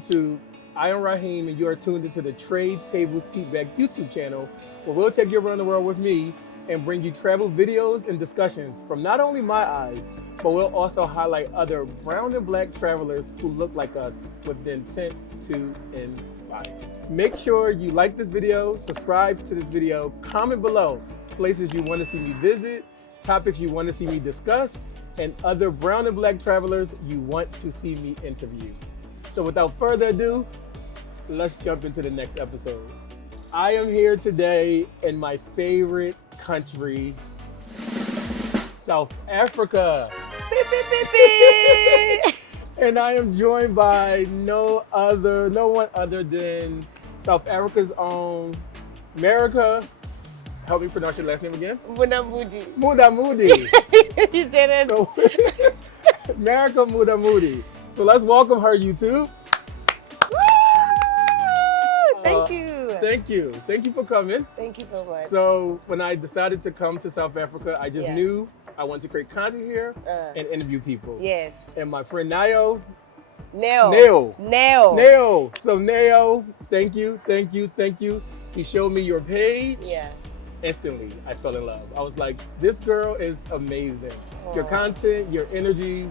YouTube. I am Raheem, and you are tuned into the TrayTableSeatBack YouTube channel, where we'll take you around the world with me and bring you travel videos and discussions from not only my eyes, but we'll also highlight other brown and black travelers who look like us with the intent to inspire. Make sure you like this video, subscribe to this video, comment below places you want to see me visit, topics you want to see me discuss, and other brown and black travelers you want to see me interview. So without further ado, let's jump into the next episode. I am here today in my favorite country, South Africa. And I am joined by no one other than South Africa's own Merica. Help me pronounce your last name again. Monamodi. Monamodi. You did it. So, Merica Monamodi. So let's welcome her, YouTube. Woo! Thank you. Thank you. Thank you for coming. Thank you so much. So when I decided to come to South Africa, I just knew I wanted to create content here and interview people. Yes. And my friend Neo. Neo. So Neo, thank you. He showed me your page. Yeah. Instantly, I fell in love. I was like, this girl is amazing. Aww. Your content, your energy.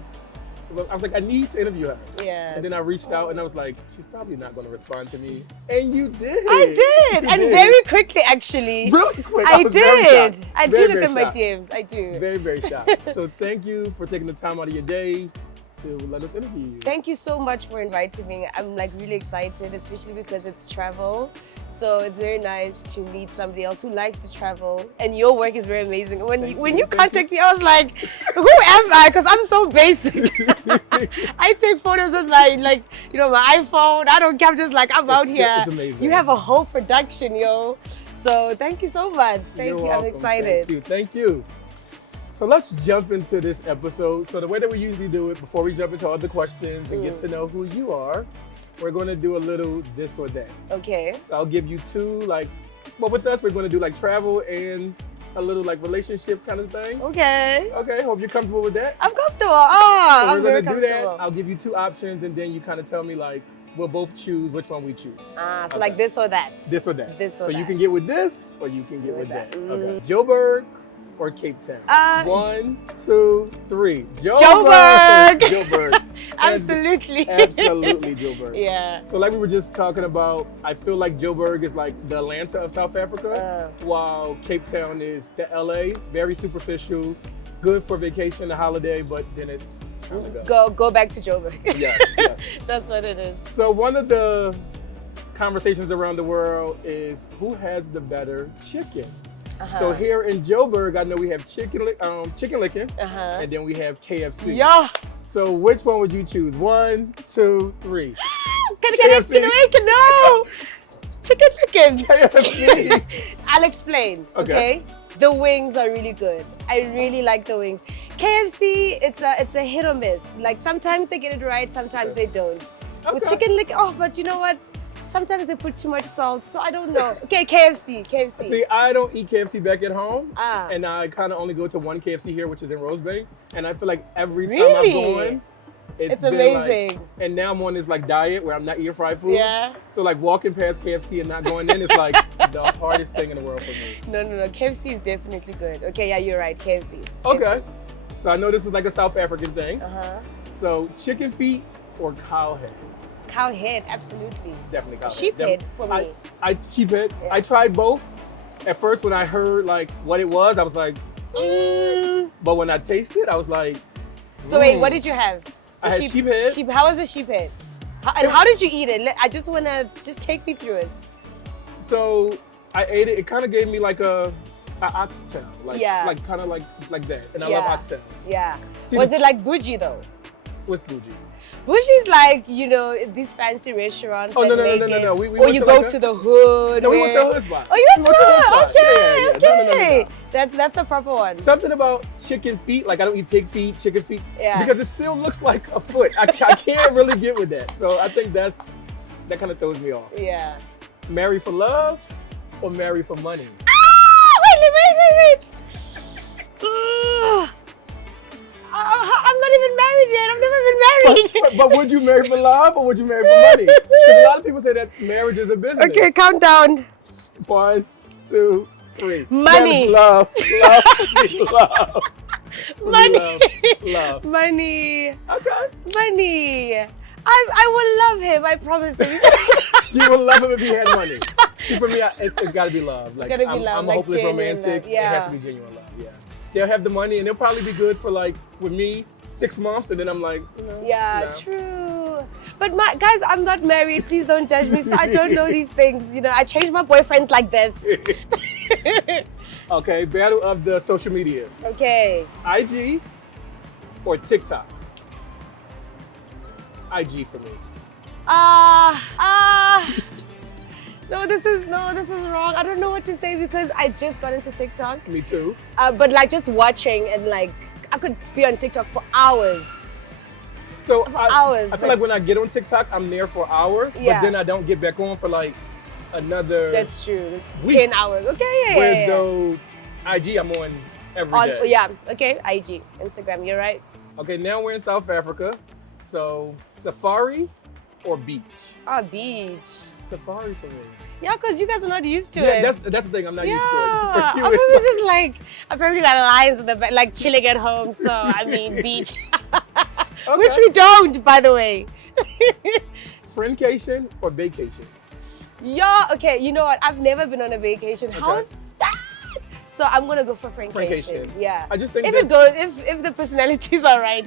I was like, I need to interview her. Yeah. And then I reached out and I was like, she's probably not going to respond to me. And you did. I did. You and did. Very quickly, actually. Really quick. I was very did. shocked. I Very, do look very at my shocked. DMs. I do. Very, very shocked. So thank you for taking the time out of your day to let us interview you. Thank you so much for inviting me. I'm like really excited, especially because it's travel. So it's very nice to meet somebody else who likes to travel, and your work is very amazing. When you contact me, I was like, who am I? Because I'm so basic. I take photos with my my iPhone. I don't care. I'm just like, I'm out here. It's amazing. You have a whole production, yo. So thank you so much. Thank you. Welcome. I'm excited. Thank you. So let's jump into this episode. So the way that we usually do it, before we jump into other questions and get to know who you are, we're going to do a little this or that. Okay. So I'll give you two, with us, we're going to do travel and a little relationship kind of thing. Okay. Okay, hope you're comfortable with that. I'm comfortable. Oh, So I'm we're very going to do that. comfortable. I'll give you two options and then you kind of tell me we'll both choose which one we choose. So like this or that. This or that. This or so that. you can get with this or you can get with that. Mm. Okay. Joburg or Cape Town? 1, 2, 3. Joburg. Joburg. Absolutely. Absolutely Joburg. Yeah. So like we were just talking about, I feel like Joburg is like the Atlanta of South Africa, while Cape Town is the LA, very superficial. It's good for vacation, a holiday, but then it's time to Go back to Joburg. Yes, yes. That's what it is. So one of the conversations around the world is who has the better chicken? So here in Joburg, I know we have Chicken Lickin', and then we have KFC. Yeah. So which one would you choose? 1, 2, 3. KFC. No. Chicken Lickin'. KFC. I'll explain. Okay. The wings are really good. I really like the wings. KFC, it's a hit or miss. Like sometimes they get it right, sometimes they don't. With Chicken Lickin', but you know what? Sometimes they put too much salt, so I don't know. Okay, KFC. See, I don't eat KFC back at home, and I kind of only go to one KFC here, which is in Rose Bay, and I feel like every time I'm going, it's been amazing. And now I'm on this diet where I'm not eating fried foods. Yeah. So walking past KFC and not going in is the hardest thing in the world for me. No. KFC is definitely good. Okay, yeah, you're right. KFC. Okay. So I know this is a South African thing. So chicken feet or cow head? Cow head, absolutely. Definitely cow head. Sheep head for me. Sheep head. Yeah. I tried both. At first, when I heard what it was, I was like, but when I tasted, I was like. So wait, what did you have? I had sheep head. How was the sheep head? How did you eat it? I just want to take me through it. So I ate it. It kind of gave me an oxtail, kind of like that. And I love oxtails. Yeah. Was it bougie though? What's bougie? Bougie is these fancy restaurants. Oh, no. Or you go to the hood. No, we went to a hood spot. Oh, you went to a hood? Okay. No. That's the proper one. Something about chicken feet, I don't eat pig feet, chicken feet. Yeah. Because it still looks like a foot. I can't really get with that. So I think that kind of throws me off. Yeah. Marry for love or marry for money? Wait. I'm not even married married yet. I've never been married. But would you marry for love or would you marry for money? Because a lot of people say that marriage is a business. Okay, count down. 1, 2, 3. Money. Love. Love. Money. Love. Money. Okay. Money. I will love him. I promise you. You would love him if he had money. See, for me, it's got to be love. Like, gotta be love, I'm a like hopeless genuine romantic. love, yeah. It has to be genuine love. Yeah. They'll have the money and they'll probably be good for like with me 6 months, and then I'm like, you know, Yeah, no. true. But guys, I'm not married. Please don't judge me. So I don't know these things. You know, I change my boyfriends like this. Okay, battle of the social medias. Okay. IG or TikTok? IG for me. No, this is wrong. I don't know what to say because I just got into TikTok. Me too. But like just watching and like I could be on TikTok for hours. So hours, I feel like when I get on TikTok, I'm there for hours, Yeah. but then I don't get back on for like another That's true. week. 10 hours. Okay, yeah. Whereas yeah. though IG, I'm on every day. Yeah, okay. IG, Instagram, you're right. Okay, now we're in South Africa. So safari or beach? Beach. Safari for me. Yeah, because you guys are not used to Yeah, it. that's the thing. I'm not used to Yeah, it. For I'm you, probably it's just like, I'm probably got lines in the back, like chilling at home. So, I mean, beach. okay. Which we don't, by the way. Friendcation or vacation? Yeah, okay, you know what? I've never been on a vacation. How Okay. sad. So, I'm going to go for friendcation. Friendcation. Yeah. I just think If that it goes, if the personalities are right.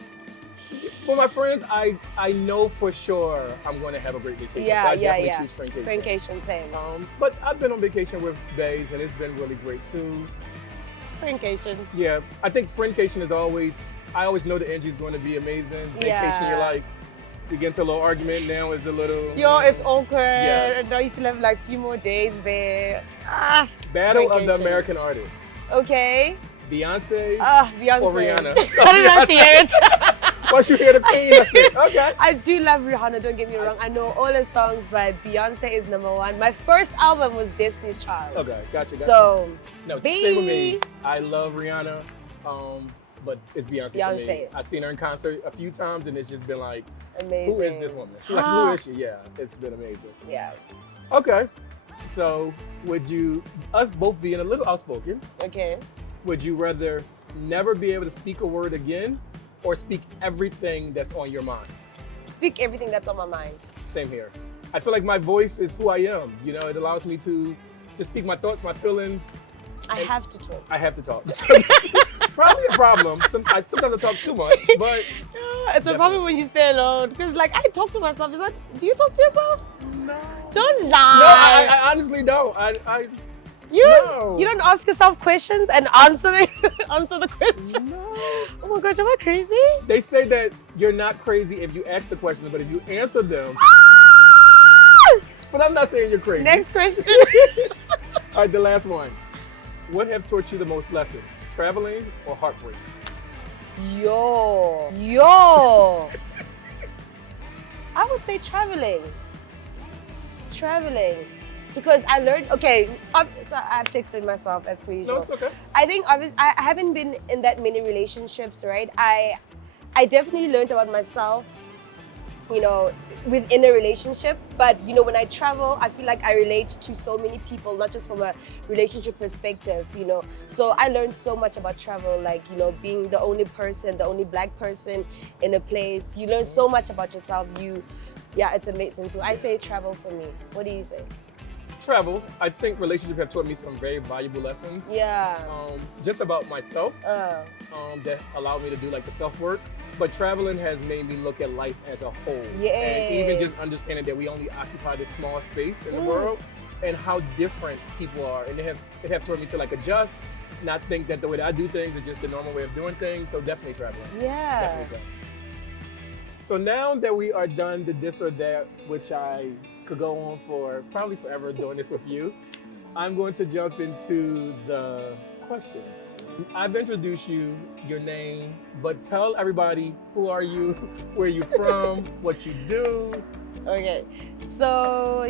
for my friends, I know for sure I'm going to have a great vacation. Yeah, so I yeah, definitely yeah. choose friendcation. Friendcation, same. But I've been on vacation with Bays and it's been really great too. Friendcation. Yeah, I think friendcation is always, I always know the energy is going to be amazing. Vacation, Yeah. you're like, we get into a little argument, now it's a little... Yo, it's awkward. Yes. And now you still have like a few more days there. Battle of the Friendcation. American artists. Okay. Beyonce Beyonce. or Rihanna? I did not hear it. Once you hear the pain, that's it. Okay. I do love Rihanna, don't get me wrong. I know all her songs, but Beyonce is #1. My first album was Destiny's Child. Okay, gotcha. So, no, B. same with me. I love Rihanna, but it's Beyonce for me. Beyonce. I've seen her in concert a few times, and it's just been like, amazing. who is this woman? Like, who is she? Yeah, it's been amazing. Yeah. Okay, so would you, us both being a little outspoken, Okay. would you rather never be able to speak a word again or speak everything that's on your mind? Speak everything that's on my mind. Same here. I feel like my voice is who I am. You know, it allows me to speak my thoughts, my feelings. I have to talk. I have to talk. Probably a problem. Sometimes I talk too much, but It's a problem when you stay alone. Because like I talk to myself. Do you talk to yourself? no. Don't No, lie. I honestly don't. You No. don't ask yourself questions and answer the question. No. Oh my gosh, am I crazy? They say that you're not crazy if you ask the questions, but if you answer them. But I'm not saying you're crazy. Next question. All right, the last one. What have taught you the most lessons? Traveling or heartbreak? Yo. I would say traveling. Because I learned, okay, so I have to explain myself as per usual. No, it's okay. I think I haven't been in that many relationships, right? I definitely learned about myself, you know, within a relationship. But, you know, when I travel, I feel like I relate to so many people, not just from a relationship perspective, you know. So I learned so much about travel, like, you know, being the only black person in a place. You learn so much about yourself. Yeah, it's amazing. So I say travel for me. What do you say? Travel. I think relationships have taught me some very valuable lessons. Yeah. Just about myself. That allowed me to do like the self-work. But traveling has made me look at life as a whole. And even just understanding that we only occupy this small space in the world and how different people are. And it have taught me to like adjust, not think that the way that I do things is just the normal way of doing things. So definitely traveling. Yeah. Definitely traveling. So now that we are done the this or that, which I could go on for probably forever doing this with you, I'm going to jump into the questions. I've introduced you, your name, but tell everybody who are you, where you from, what you do. Okay. So,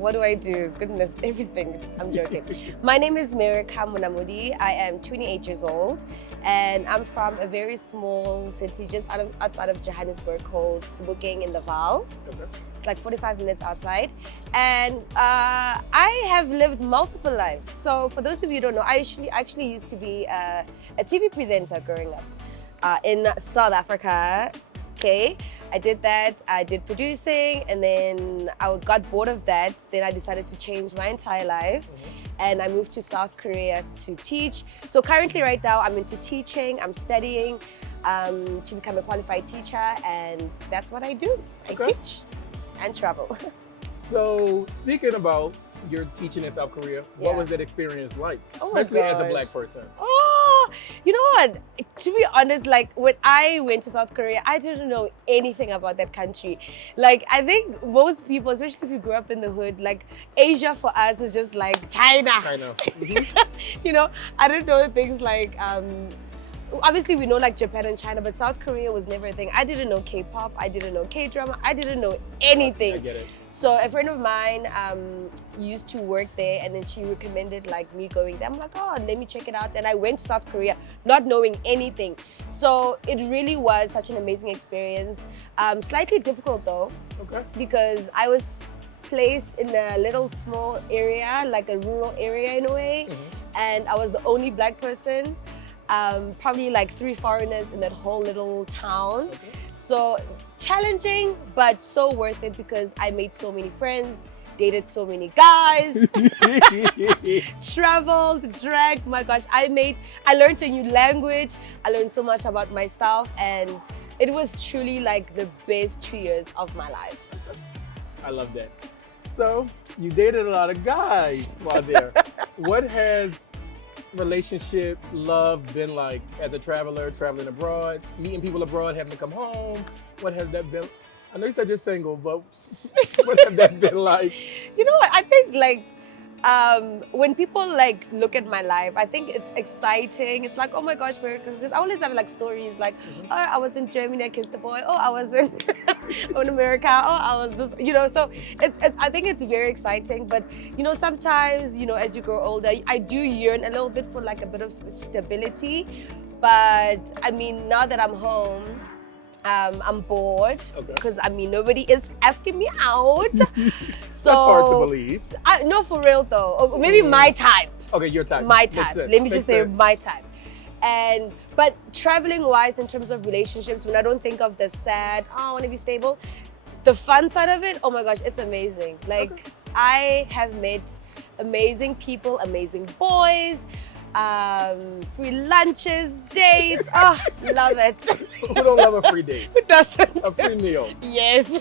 What do I do? Goodness, everything. I'm joking. My name is Merica Monamodi. I am 28 years old, and I'm from a very small city just outside of Johannesburg called Sebokeng in the Vaal. Okay. It's like 45 minutes outside. And I have lived multiple lives. So for those of you who don't know, I actually used to be a TV presenter growing up in South Africa. Okay, I did that. I did producing, and then I got bored of that. Then I decided to change my entire life, and I moved to South Korea to teach. So currently, right now, I'm into teaching. I'm studying to become a qualified teacher, and that's what I do. I teach and travel. So speaking about your teaching in South Korea, what was that experience like, especially as a Black person? Oh, you know what? To be honest, like when I went to South Korea, I didn't know anything about that country. Like I think most people, especially if you grew up in the hood, like Asia for us is just like China. China. You know, I didn't know things like obviously we know like Japan and China, but South Korea was never a thing. I didn't know K-pop, I didn't know K-drama, I didn't know anything. I get it. So a friend of mine used to work there, and then she recommended like me going there. I'm like, oh, let me check it out. And I went to South Korea not knowing anything. So it really was such an amazing experience. Slightly difficult though, because I was placed in a little small area, like a rural area in a way, and I was the only Black person. Probably like 3 foreigners in that whole little town. So challenging, but so worth it because I made so many friends, dated so many guys, traveled, drank. My gosh, I learned a new language. I learned so much about myself, and it was truly like the best 2 years of my life. I love that. So you dated a lot of guys while there. What has relationship, love been like as a traveler, traveling abroad, meeting people abroad, having to come home? What has that been? I know you said you're single, but what has that been like? You know what? I think like when people like look at my life, I think it's exciting. It's like, oh my gosh, Merica, because I always have like stories like, oh, I was in Germany, I kissed a boy. Oh, I was in America. Oh, I was this, you know. So it's I think it's very exciting. But you know, sometimes, you know, as you grow older, I do yearn a little bit for like a bit of stability. But I mean, now that I'm home, I'm bored because I mean nobody is asking me out. So that's hard to believe. No, for real though. Or maybe my type. Okay, your type. My type. Let me just say my type. But traveling wise, in terms of relationships, when I don't think of the sad, oh, I want to be stable, the fun side of it, oh my gosh, it's amazing. Like I have met amazing people, amazing boys. Free lunches, dates. Oh, love it. Who don't love a free date? Who doesn't? A free meal. Yes.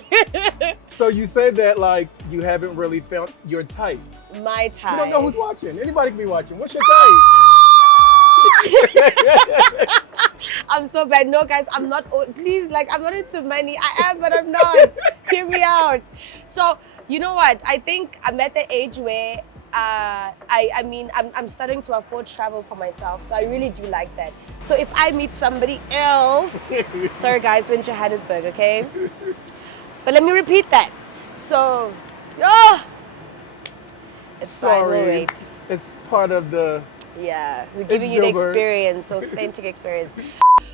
So you say that like you haven't really found your type. My type. You don't know who's watching. Anybody can be watching. What's your type? I'm so bad. No, guys, I'm not. Please, like, I'm not into money. I am, but I'm not. Hear me out. So, you know what? I think I'm at the age where I mean, I'm starting to afford travel for myself, so I really do like that. So if I meet somebody else, sorry guys, we're in Johannesburg, okay? But let me repeat that. So, it's fine, we'll wait. It's part of the... Yeah, we're giving you the experience, the authentic experience.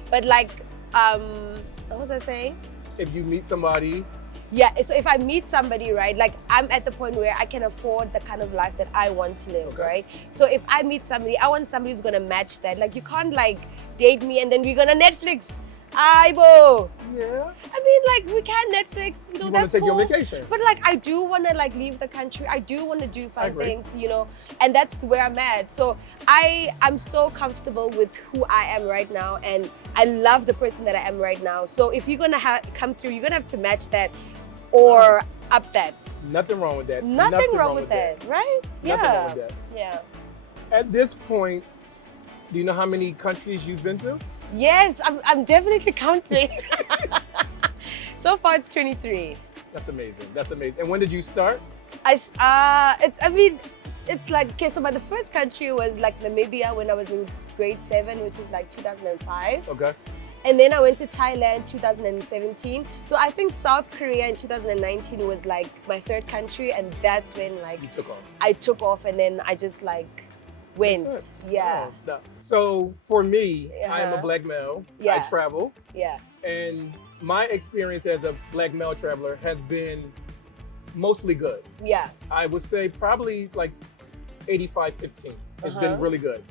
But like, what was I saying? If you meet somebody... Yeah, so if I meet somebody, right, like I'm at the point where I can afford the kind of life that I want to live, right? So if I meet somebody, I want somebody who's gonna match that. Like you can't like date me and then we're gonna Netflix. Aibo. Yeah. I mean, like we can Netflix, you know, that's take cool. Your vacation. But like I do wanna like leave the country. I do wanna do fun things, you know, and that's where I'm at. So I'm so comfortable with who I am right now, and I love the person that I am right now. So if you're gonna come through, you're gonna have to match that or up that. Nothing wrong with that. Nothing wrong with that, right? Nothing wrong with that. Yeah. At this point, do you know how many countries you've been to? Yes, I'm definitely counting. So far, it's 23. That's amazing. That's amazing. And when did you start? It's like, okay, so the first country was like Namibia when I was in grade 7, which is like 2005. Okay. And then I went to Thailand 2017. So I think South Korea in 2019 was like my third country, and that's when like You took off. I took off, and then I just like went. Makes sense. Yeah. Oh, no. So for me, I am a Uh-huh. black male. Yeah. I travel, Yeah. and my experience as a black male traveler has been mostly good. Yeah. I would say probably like 85-15. It's Uh-huh. been really good.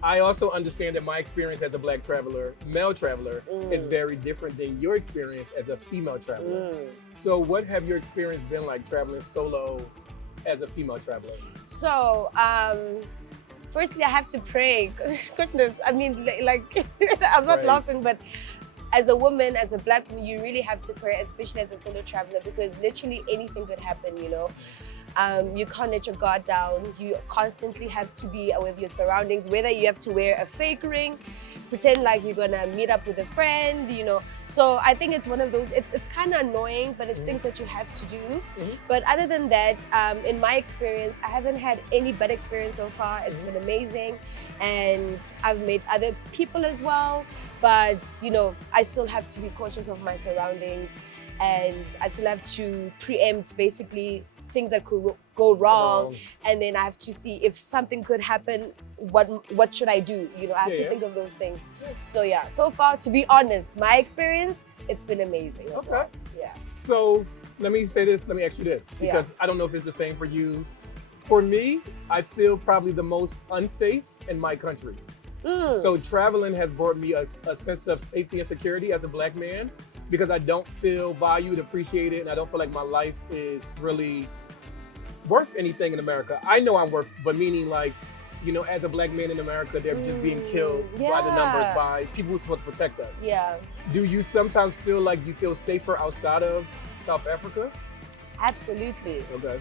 I also understand that my experience as a black traveler, male traveler, is very different than your experience as a female traveler. So what have your experience been like traveling solo as a female traveler? So, firstly, I have to pray. Goodness, I mean, like, I'm not Right. laughing, but as a woman, as a black woman, you really have to pray, especially as a solo traveler, because literally anything could happen, you know. You can't let your guard down. You constantly have to be aware of your surroundings, whether you have to wear a fake ring, pretend like you're gonna meet up with a friend, you know. So I think it's one of those, it's kind of annoying, but it's things that you have to do. But other than that, in my experience, I haven't had any bad experience so far. It's been amazing. And I've met other people as well. But, you know, I still have to be cautious of my surroundings, and I still have to preempt basically things that could go wrong, and then I have to see if something could happen, what should I do? You know, I have to think of those things. So yeah, so far, to be honest, my experience, it's been amazing as well. Yeah. So let me say this, let me ask you this, because I don't know if it's the same for you. For me, I feel probably the most unsafe in my country. So traveling has brought me a sense of safety and security as a black man, because I don't feel valued, appreciated, and I don't feel like my life is really worth anything in America. I know I'm worth, but meaning like, you know, as a black man in America, they're just being killed by the numbers, by people who's supposed to protect us. Yeah. Do you sometimes feel like you feel safer outside of South Africa? Absolutely. Okay.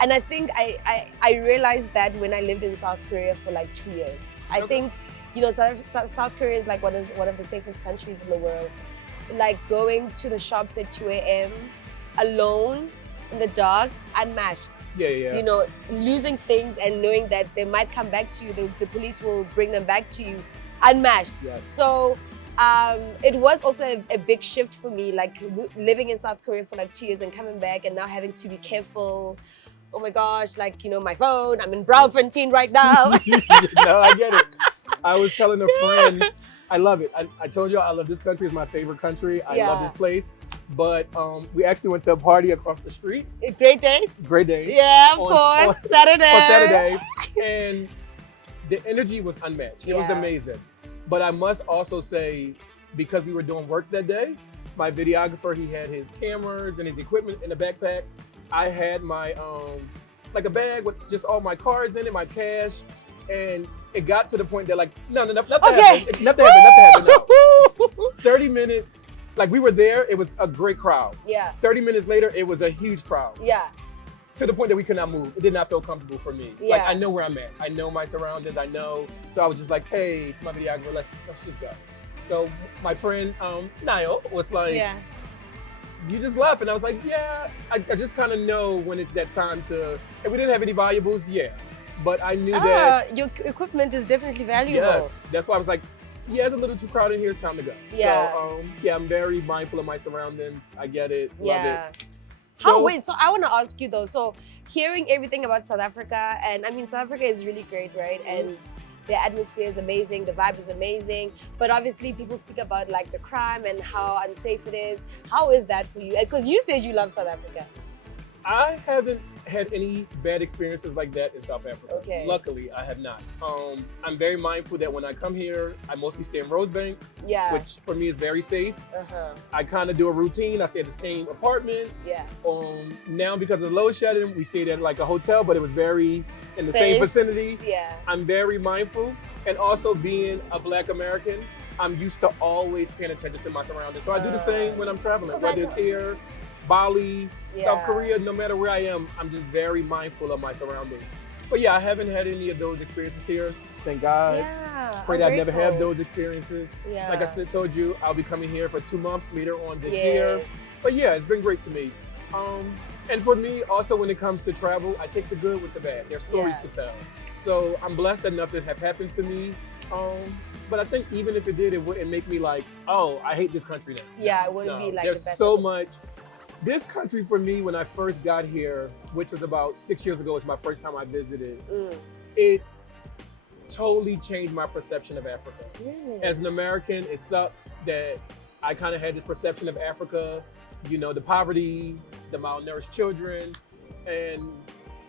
And I think I realized that when I lived in South Korea for like 2 years. I think, you know, South Korea is like one of the safest countries in the world. Like going to the shops at 2 a.m. alone in the dark, unmatched. Yeah, yeah. You know, losing things and knowing that they might come back to you, the police will bring them back to you, unmatched. Yes. So it was also a big shift for me, like living in South Korea for like 2 years and coming back and now having to be careful. Oh my gosh, like, you know, my phone, I'm in Braamfontein right now. No, I get it. I was telling a friend, I love it. I told you I love this country. It's my favorite country. I love this place. But we actually went to a party across the street. A great day. Great day. Yeah, of course. Saturday. On Saturday. And the energy was unmatched. It was amazing. But I must also say, because we were doing work that day, my videographer, he had his cameras and his equipment in the backpack. I had my, like a bag with just all my cards in it, my cash. And it got to the point that like, nothing happened. Nothing happened. No. 30 minutes. Like we were there, it was a great crowd. Yeah. 30 minutes later, it was a huge crowd. Yeah. To the point that we could not move. It did not feel comfortable for me. Yeah. Like I know where I'm at. I know my surroundings. I know. So I was just like, hey, to my videographer, let's just go. So my friend Niall was like, you just left. And I was like, yeah, I just kind of know when it's that time to, and we didn't have any valuables, but I knew that. Your equipment is definitely valuable. Yes, that's why I was like, yeah, it's a little too crowded here, it's time to go. Yeah. So I'm very mindful of my surroundings. I get it, love it. Wait, so I want to ask you though, so hearing everything about South Africa, and I mean, South Africa is really great, right? And the atmosphere is amazing, the vibe is amazing, but obviously people speak about like the crime and how unsafe it is. How is that for you? Because you said you love South Africa. I haven't had any bad experiences like that in South Africa. Okay. Luckily, I have not. I'm very mindful that when I come here, I mostly stay in Rosebank, which for me is very safe. I kind of do a routine. I stay at the same apartment. Yeah. Now because of load shedding, we stayed at like a hotel, but it was very in the same vicinity. Yeah. I'm very mindful, and also being a Black American, I'm used to always paying attention to my surroundings. So I do the same when I'm traveling, whether it's here, Bali, South Korea, no matter where I am, I'm just very mindful of my surroundings. But yeah, I haven't had any of those experiences here. Thank God. Yeah, Pray that I never have those experiences. Yeah. Like I told you, I'll be coming here for 2 months later on this year. But yeah, it's been great to me. And for me, also when it comes to travel, I take the good with the bad. There's stories to tell. So I'm blessed that nothing has happened to me. But I think even if it did, it wouldn't make me like, oh, I hate this country now. Yeah, it wouldn't No, be like there's the best. so much. This country for me, when I first got here, which was about 6 years ago, was my first time I visited. It totally changed my perception of Africa. As an American, it sucks that I kind of had this perception of Africa, you know, the poverty, the malnourished children, and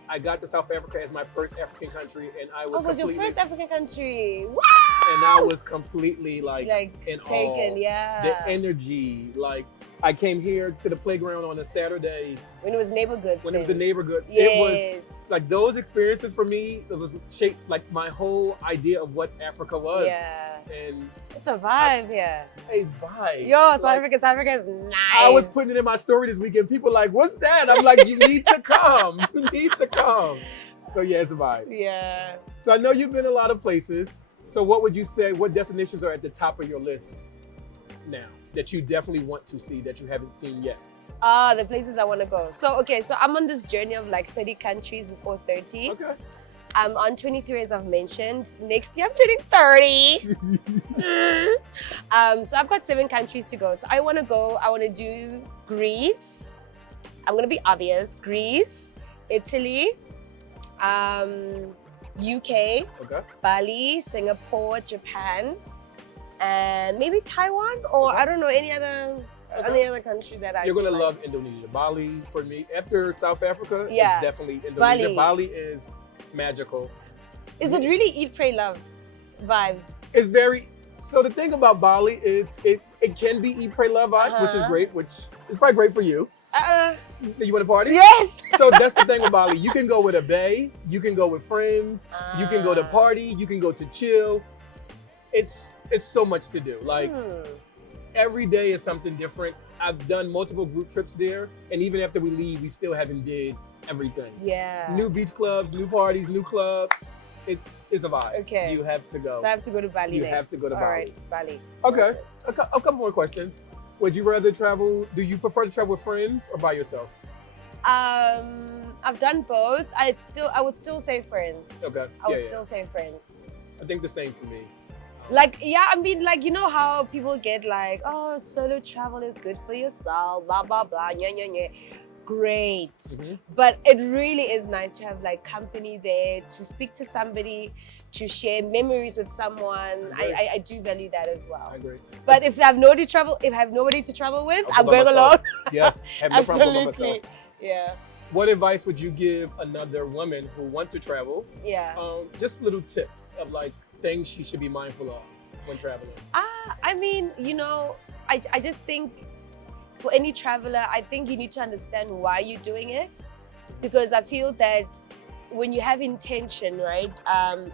I got to South Africa as my first African country, and I was was your first African country? Wow! And I was completely like in taken, awe. yeah. The energy, like I came here to the playground on a Saturday. When it was Neighborgood. When it was the Neighborgood. Yes. It was like those experiences for me, it was shaped like my whole idea of what Africa was. Yeah. And it's a vibe here. A vibe. Yo, South Africa is nice. I was putting it in my story this weekend. People like, what's that? I'm like, you need to come. You need to come. So yeah, it's a vibe. Yeah. So I know you've been a lot of places. So what would you say, what destinations are at the top of your list now that you definitely want to see that you haven't seen yet? The places I want to go. So, okay, so I'm on this journey of like 30 countries before 30. Okay. I'm on 23, as I've mentioned. Next year, I'm turning 30. So I've got 7 countries to go. So I want to do Greece. I'm going to be obvious. Greece, Italy, UK, Bali, Singapore, Japan, and maybe Taiwan, or I don't know, any other country that I You're going to like. love Indonesia. Bali, for me, after South Africa, yeah, it's definitely Indonesia. Bali. Bali is magical. Is it really eat, pray, love vibes? It's very, so the thing about Bali is it can be eat, pray, love vibes, which is great, which is probably great for you. You want to party? Yes! So that's the thing with Bali. You can go with a bae, you can go with friends, you can go to party, you can go to chill. It's so much to do. Like every day is something different. I've done multiple group trips there, and even after we leave, we still haven't did everything. Yeah. New beach clubs, new parties, new clubs. It's a vibe. Okay. You have to go. So I have to go to Bali next. You have to go to Bali. All right, Bali. Okay. A couple more questions. Would you rather travel, do you prefer to travel with friends or by yourself? I've done both. I would still say friends. Okay. I would still say friends. I think the same for me. Like, yeah, I mean, like, you know how people get like, oh, solo travel is good for yourself, blah, blah, blah, yeah, yeah, yeah. Great. But it really is nice to have like company there, to speak to somebody, to share memories with someone. I do value that as well. I agree. But if I have nobody to travel with, I'm going alone. Yes, have no problem with Absolutely. myself. Yeah. What advice would you give another woman who wants to travel? Yeah. Just little tips of like things she should be mindful of when traveling. I mean, you know, I just think for any traveler, I think you need to understand why you're doing it, because I feel that when you have intention, right,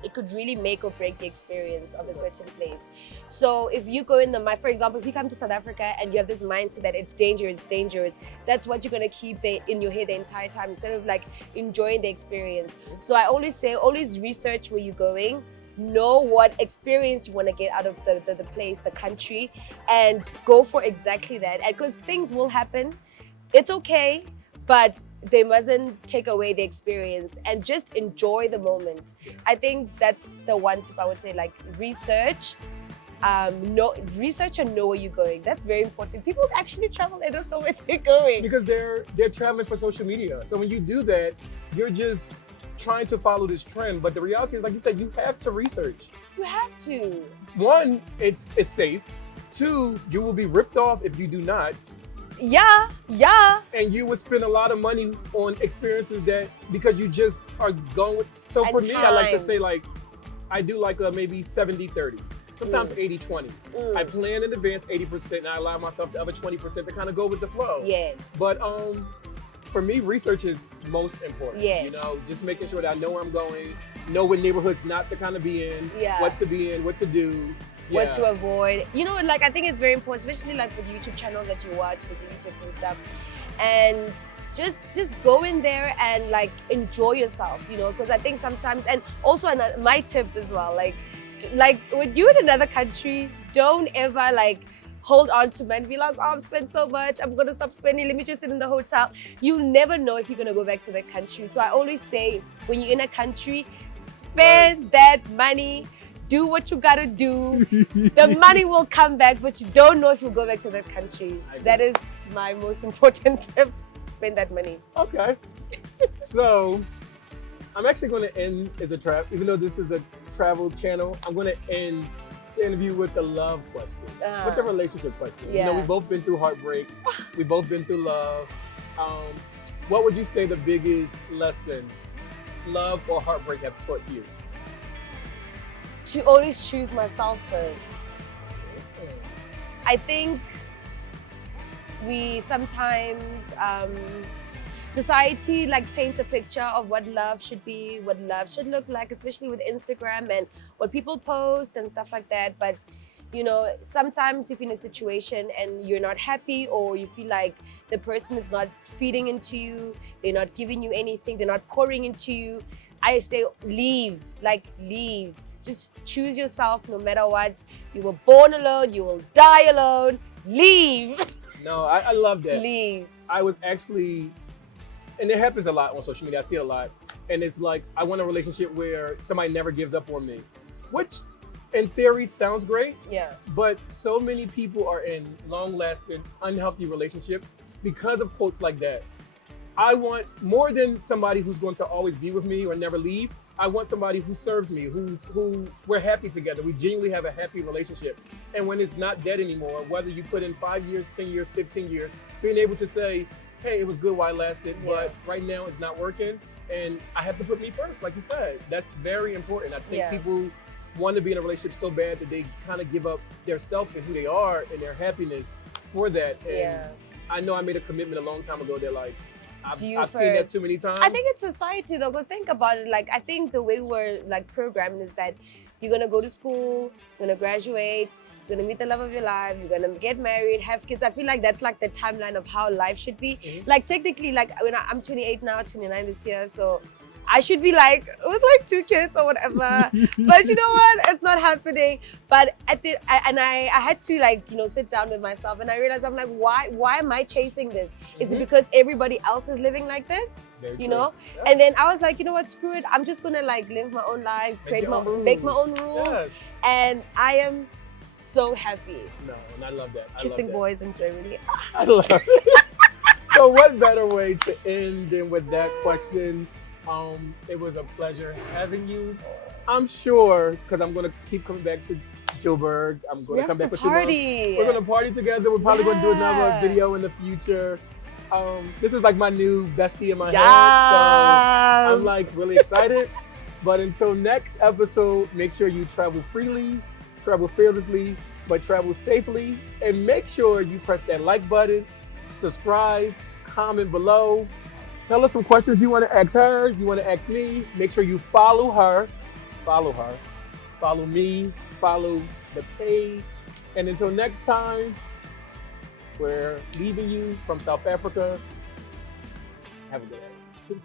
it could really make or break the experience of a certain place. So if you go in for example, if you come to South Africa and you have this mindset that it's dangerous, that's what you're gonna keep in your head the entire time instead of like enjoying the experience. So I always say, always research where you're going, know what experience you want to get out of the place, the country, and go for exactly that. And because things will happen, it's okay, but they mustn't take away the experience, and just enjoy the moment. I think that's the one tip I would say, like research and know where you're going. That's very important. People actually travel, they don't know where they're going. Because they're traveling for social media. So when you do that, you're just trying to follow this trend, but the reality is, like you said, you have to research. You have to. 1, it's safe. 2, you will be ripped off if you do not. Yeah. And you would spend a lot of money on experiences that, because you just are going with. So for me, I like to say, like, I do like a maybe 70-30, sometimes 80-20. I plan in advance 80%, and I allow myself the other 20% to kind of go with the flow. Yes. But for me, research is most important. Yes. You know, just making sure that I know where I'm going, know what neighborhoods not to kind of be in, what to be in, what to do. What to avoid. You know, like, I think it's very important, especially like with YouTube channels that you watch, the beauty tips and stuff. And just go in there and like enjoy yourself, you know, because I think sometimes, and also my tip as well, like when you're in another country, don't ever like hold on to men, be like, oh, I've spent so much, I'm gonna stop spending, let me just sit in the hotel. You never know if you're gonna go back to that country. So I always say, when you're in a country, spend that money, do what you gotta do. The money will come back, but you don't know if you'll go back to that country. That is my most important tip. Spend that money. Okay. So I'm actually going to end as a travel, even though this is a travel channel, I'm going to end the interview with the love question, with the relationship question. Yeah. You know, we've both been through heartbreak. We've both been through love. What would you say the biggest lesson love or heartbreak have taught you? To always choose myself first. I think we sometimes, society like paints a picture of what love should be, what love should look like, especially with Instagram and what people post and stuff like that. But you know, sometimes if you're in a situation and you're not happy, or you feel like the person is not feeding into you, they're not giving you anything, they're not pouring into you, I say leave, like leave. Just choose yourself no matter what. You were born alone, you will die alone. Leave. No, I love that. Leave. I was actually, and it happens a lot on social media, I see it a lot. And it's like, I want a relationship where somebody never gives up on me, which in theory sounds great. Yeah. But so many people are in long-lasting, unhealthy relationships because of quotes like that. I want more than somebody who's going to always be with me or never leave. I want somebody who serves me, who we're happy together. We genuinely have a happy relationship. And when it's not dead anymore, whether you put in 5 years, 10 years, 15 years, being able to say, hey, it was good while it lasted, but right now it's not working. And I have to put me first, like you said. That's very important. I think people want to be in a relationship so bad that they kind of give up their self and who they are and their happiness for that. And I know I made a commitment a long time ago that like, I've seen that too many times. I think it's society though, because think about it, like I think the way we're like programmed is that you're gonna go to school, you're gonna graduate, you're gonna meet the love of your life, you're gonna get married, have kids. I feel like that's like the timeline of how life should be. Like technically, like when I'm 28 now, 29 this year, so I should be like with like 2 kids or whatever. But you know what? It's not happening. But I had to like, you know, sit down with myself and I realized I'm like, why am I chasing this? Is it because everybody else is living like this? You know? And then I was like, you know what, screw it. I'm just gonna like live my own life, make my own rules. And I am so happy. No, and I love that. Kissing boys in Germany. I love it. So what better way to end than with that question? It was a pleasure having you. I'm sure, because I'm going to keep coming back to Joburg. I'm going to come back with you. We're going to party together. We're probably going to do another video in the future. This is like my new bestie in my head. So I'm like really excited. But until next episode, make sure you travel freely, travel fearlessly, but travel safely. And make sure you press that like button, subscribe, comment below. Tell us some questions you want to ask her, you want to ask me. Make sure you follow her, follow me, follow the page. And until next time, we're leaving you from South Africa. Have a good day.